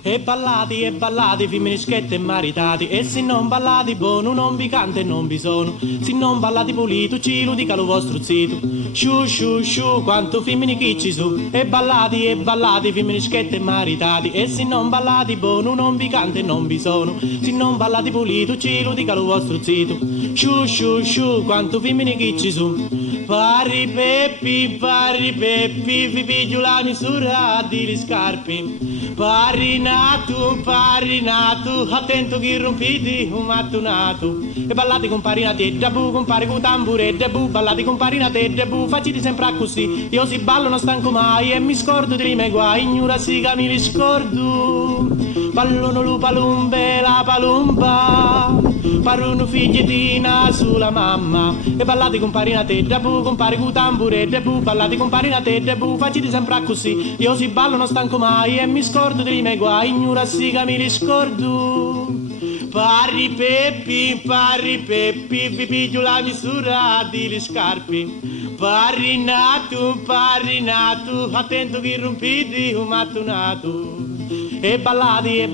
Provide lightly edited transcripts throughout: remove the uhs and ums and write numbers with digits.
E ballati, femminischetti e maritati. E se non ballati buono non vi canta e non vi sono. Se non ballati pulito, ci lo dica lo vostro zito. Sciù, sciù, sciù, quanto femmini chi ci su. E ballati, femminischetti e maritati. E se non ballati buono non vi canta e non vi sono. Se non ballati pulito, ci lo dica lo vostro zito. Sciù, sciù, sciù, quanto femmini chi ci su. Pari peppi, vi piglio la misura di scarpi. Pari nato, attento che rompiti un mattonato. E ballate con parinate e debu, compare con tambure e debu. Ballate con parinate e debu, faciti sempre così. Io si ballo non stanco mai e mi scordo dei miei guai. Ignora siga mi riscordo. Ballono lu palumbe la palumba. Paruno figlietina sulla mamma. E ballate con parinate e debu, compare con tambure e debu. Ballate con parinate e debu, faciti sempre così. Io si ballo non stanco mai e mi scordo dei miei guai. Ignora siga mi riscordo. Pari peppi, vi piglio la misura di scarpi. Pari nato, attento che rompiti un mattonato. E ballati,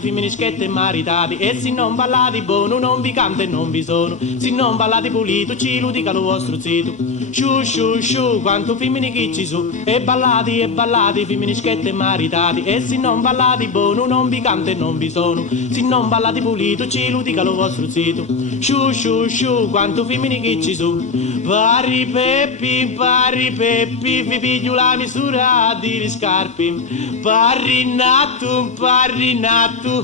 femminischetti e maritati. E se non ballati buono non vi canta e non vi sono. Se non ballati pulito ci lo dica lo vostro zito. Sciù, sciù, sciù, quanto femmini chi ci su. E ballati, femminischetti e maritati. E se non ballati buono non vi canta e non vi sono. Se non ballati pulito ci lo dica lo vostro zito. Sciù, sciù, sciù, quanto femmini chi ci su. Pari peppi, vi piglio la misura di scarpi. Pari nato,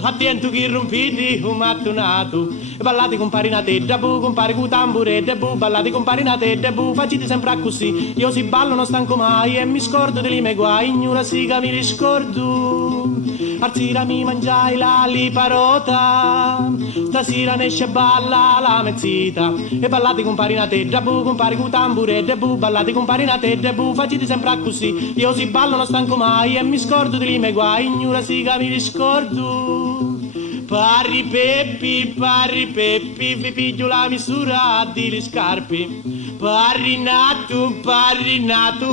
attento che rompiti un mattonato. E ballate con parinate e debu, compare con tambure e debu. Ballate con parinate e debu, facite sempre così. Io si ballo non stanco mai e mi scordo dei miei guai. Ignora siga mi riscordo. Arzira mi mangiai la liparota. Stasera ne esce balla la mezzita. E ballate con parinate e debu, compare con tambure e debu. Ballate con parinate e debu, facite sempre così. Io si ballo non stanco mai e mi scordo dei miei guai. Ignora siga mi riscordo. Pari peppi, vi piglio la misura di scarpi. Pari nato,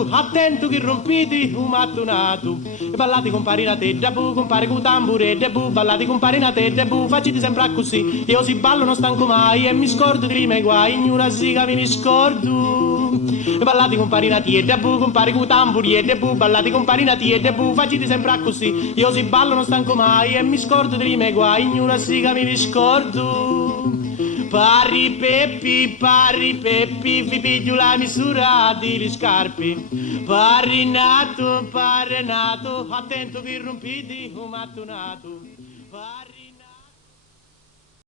attento che rompiti un mattonato. E ballate con parinate e debu, compare con tambure e debu. Ballate con parinate e debu, facite sempre così. Io si ballo non stanco mai e mi scordo dei miei guai. Ignora siga mi riscordo. E ballate con parinati e debu, compare con tamburi e debu. Ballate con parinati e debu, facite sempre così. Io si ballo non stanco mai e mi scordo dei miei guai. Ignora siga mi riscordo. Pari peppi, vi piglio la misura di scarpi. Pari nato, attento che rompiti un mattonato.